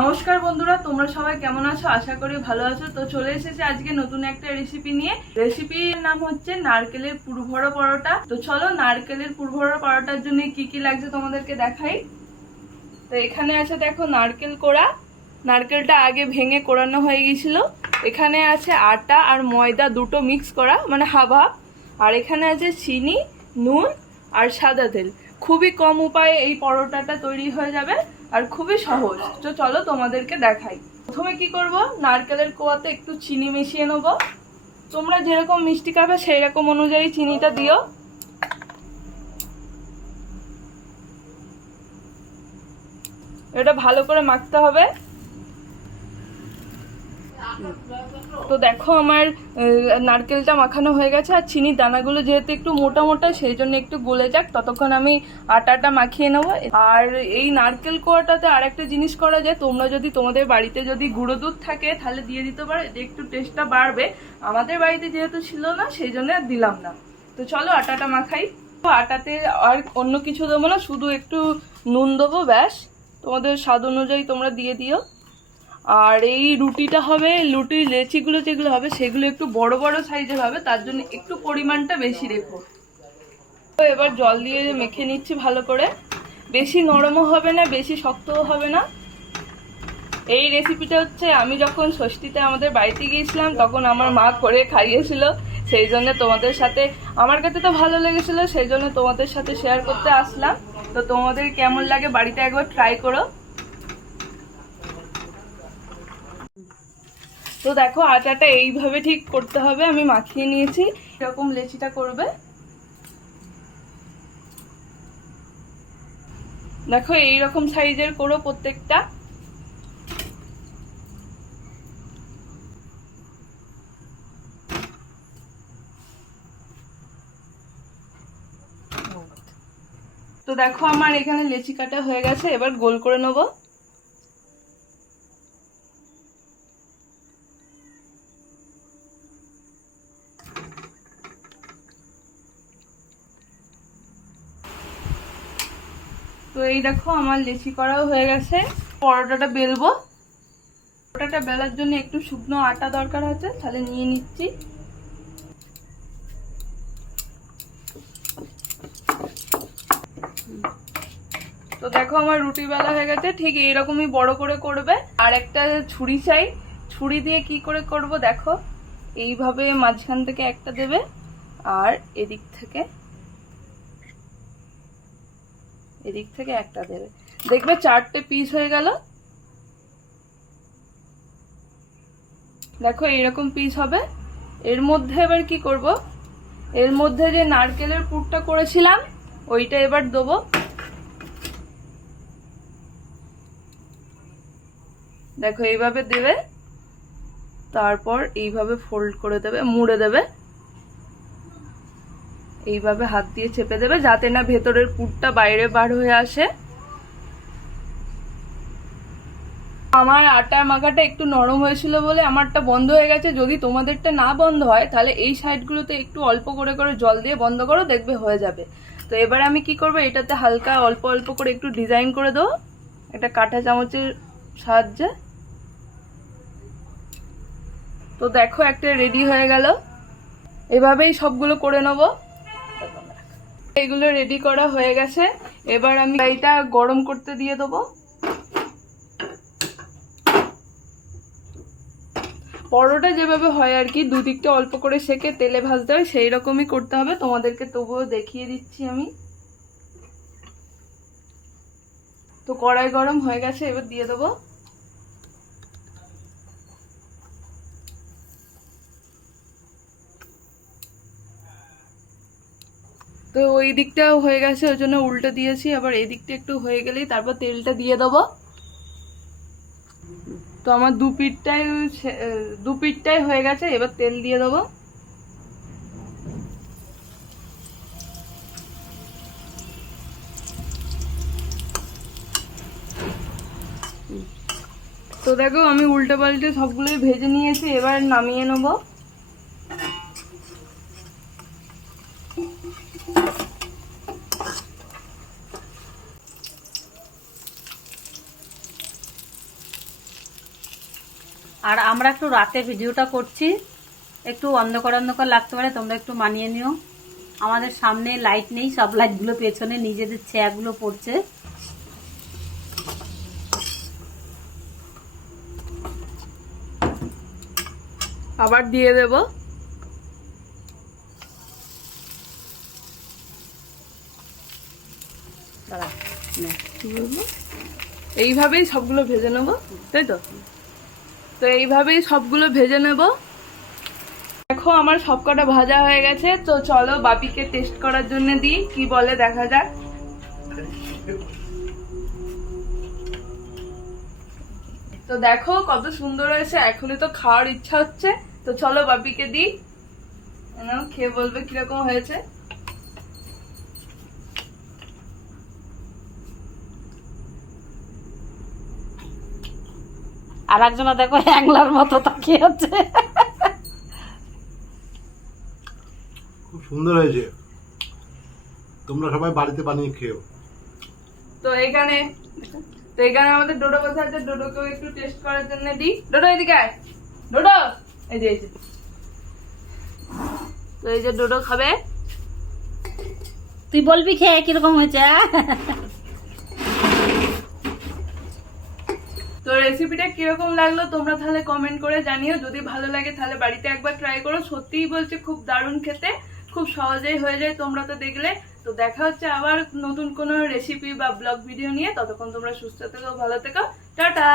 নমস্কার বন্ধুরা, তোমরা সবাই কেমন আছো? আশা করি ভালো আছো। তো চলে এসেছে আজকে নতুন একটা রেসিপি নিয়ে। রেসিপির নাম হচ্ছে নারকেলের পুরভরা পরোটা। তো চলো নারকেলের পুরভরা পরোটার জন্য কি কি লাগছে তোমাদেরকে দেখাই। তো এখানে আছে দেখো নারকেল কোড়া, নারকেলটা আগে ভেঙে কোড়ানো হয়ে গিয়েছিল। এখানে আছে আটা আর ময়দা দুটো মিক্স করা, মানে হাফ হাফ। আর এখানে আছে চিনি, নুন আর সাদা তেল। খুবই কম উপায়ে এই পরোটাটা তৈরি হয়ে যাবে আর খুবই সহজ। তো চলো তোমাদেরকে দেখাই। প্রথমে কি করব, নারকেলের কোয়াতে একটু চিনি মিশিয়ে নেব। তোমরা যেরকম মিষ্টি খাবে সেই রকম অনুযায়ী চিনিটা দিও। এটা ভালো করে মাখতে হবে। তো দেখো আমার নারকেলটা মাখানো হয়ে গেছে। আর চিনির দানাগুলো যেহেতু একটু মোটা মোটা, সেই জন্য একটু গলে যাক ততক্ষণ আমি আটাটা মাখিয়ে নেবো। আর এই নারকেল কোয়াটাতে আর একটা জিনিস করা যায়, তোমরা যদি তোমাদের বাড়িতে যদি গুঁড়ো দুধ থাকে তাহলে দিয়ে দিতে পারো, এতে একটু টেস্টটা বাড়বে। আমাদের বাড়িতে যেহেতু ছিল না সেই জন্য আর দিলাম না। তো চলো আটাটা মাখাই। আটাতে আর অন্য কিছু দেবো না, শুধু একটু নুন দেবো, ব্যাস। তোমাদের স্বাদ অনুযায়ী তোমরা দিয়ে দিও। আর এই রুটিটা হবে, রুটির লেচিগুলো যেগুলো হবে সেগুলো একটু বড় বড় সাইজের হবে, তার জন্য একটু পরিমাণটা বেশি রেখো। তো এবার জল দিয়ে মেখে নিচ্ছি ভালো করে। বেশি নরমও হবে না, বেশি শক্তও হবে না। এই রেসিপিটা হচ্ছে আমি যখন ষষ্ঠীতে আমাদের বাড়িতে গিয়েছিলাম তখন আমার মা করে খাইয়েছিল, সেই জন্য তোমাদের সাথে, আমার কাছে তো ভালো লেগেছিল সেই জন্য তোমাদের সাথে শেয়ার করতে আসলাম। তো তোমাদের কেমন লাগে বাড়িতে একবার ট্রাই করো। তো দেখো আটাটা এইভাবে ঠিক করতে হবে, আমি মাখিয়ে নিয়েছি। এরকম লেচিটা করবে, দেখো এইরকম সাইজের করো প্রত্যেকটা। তো দেখো আমার এখানে লেচি কাটা হয়ে গেছে, এবার গোল করে নেবো। তো এই দেখো আমার লেচি করাও হয়ে গেছে। পরোটাটা বেলবো। পরোটাটা বেলার জন্য একটু শুকনো আটা দরকার আছে, তাহলে নিয়ে নিচ্ছি। তো দেখো আমার রুটি বেলা হয়ে গেছে, ঠিক এইরকমই বড় করে করবে। আর একটা ছুরি চাই, ছুরি দিয়ে কি করে করব দেখো, এইভাবে মাঝখান থেকে একটা দেবে আর এদিক থেকে একটা দেবে, দেখবে 4টে পিস হয়ে গেল। দেখো এইরকম পিস হবে। এর মধ্যে এবার কি করব, এর মধ্যে যে নারকেলের পুরটা করেছিলাম ওইটা এবার দেবো। দেখো এইভাবে দেবে, তারপর এইভাবে ফোল্ড করে দেবে, মুড়ে দেবে। এইভাবে হাত দিয়ে চেপে দেবে যাতে না ভেতরের পুরটা বাইরে বার হয়ে আসে। আমার আটার মাখাটা একটু নরম হয়েছিল বলে আমারটা বন্ধ হয়ে গেছে। যদি তোমাদেরটা না বন্ধ হয় তাহলে এই সাইডগুলোতে একটু অল্প করে করে জল দিয়ে বন্ধ করো, দেখবে হয়ে যাবে। তো এবার আমি কি করবো, এটাতে হালকা অল্প অল্প করে একটু ডিজাইন করে দেবো একটা কাঁটা চামচের সাহায্যে। তো দেখো একটা রেডি হয়ে গেল। এভাবেই সবগুলো করে নেবো। এগুলো রেডি করা হয়ে গেছে। এবার আমি এটা গরম করতে দিয়ে দেবো। পরোটা যেভাবে হয় আর কি, দুদিকটা অল্প করে সেকে তেলে ভাজতে হয়, সেই রকমই করতে হবে। তোমাদেরকে তবুও দেখিয়ে দিচ্ছি আমি। তো কড়াই গরম হয়ে গেছে, এবার দিয়ে দেবো। তো ওই দিকটাও হয়ে গেছে, ওই জন্য উল্টে দিয়েছি। আবার এই দিকটা একটু হয়ে গেলেই তারপর তেলটা দিয়ে দেবো। তো আমার দু পিঠটাই হয়ে গেছে, এবার তেল দিয়ে দেবো। তো দেখো আমি উল্টে পাল্টে সবগুলোই ভেজে নিয়েছি, এবার নামিয়ে নেবো। আর আমরা একটু রাতে ভিডিওটা করছি, একটু অন্ধকার অন্ধকার লাগতে পারে, তোমরা একটু মানিয়ে নিও। আমাদের সামনে লাইট নেই, সব লাইটগুলো পেছনে নিজেদের ছায়াগুলো পড়ছে। আবার দিয়ে দেব। দাঁড়া, নে। এইভাবেই সবগুলো ভেজে নেব, তাই তো? তো এইভাবেই সবগুলো ভেজে নেব। দেখো আমার সবকটা ভাজা হয়ে গেছে, তো চলো বাপিকে টেস্ট করার জন্য দিই, কি বলে দেখা যাক। তো দেখো কত সুন্দর হয়েছে, এখনই তো খাওয়ার ইচ্ছা হচ্ছে। তো চলো বাপিকে দিই, নাও খেয়ে বলবে কিরকম হয়েছে। আর একজনা দেখো হ্যাংলার মতো তাকিয়ে আছে। খুব সুন্দর হয়েছে, তোমরা সবাই বাড়িতে বানিয়ে খেও। তো এখানে আমাদের ডোডো বসে আছে, ডোডোকেও একটু টেস্ট করার জন্য দিই। ডোডো এদিকে আয়, ডোডো এই যে তো এই যে ডোডো খাবে। তুই বলবি খেয়ে কিরকম হয়েছে। তো রেসিপিটা কিরকম লাগলো তোমরা তাহলে কমেন্ট করে জানিও। যদি ভালো লাগে তাহলে বাড়িতে একবার ট্রাই করো, সত্যিই বলছি খুব দারুণ খেতে, খুব সহজেই হয়ে যায়, তোমরা তো দেখলে। তো দেখা হচ্ছে আবার নতুন কোনো রেসিপি বা ব্লগ ভিডিও নিয়ে, ততক্ষণ তোমরা সুস্থ থেকো, ভালো থেকো, টাটা।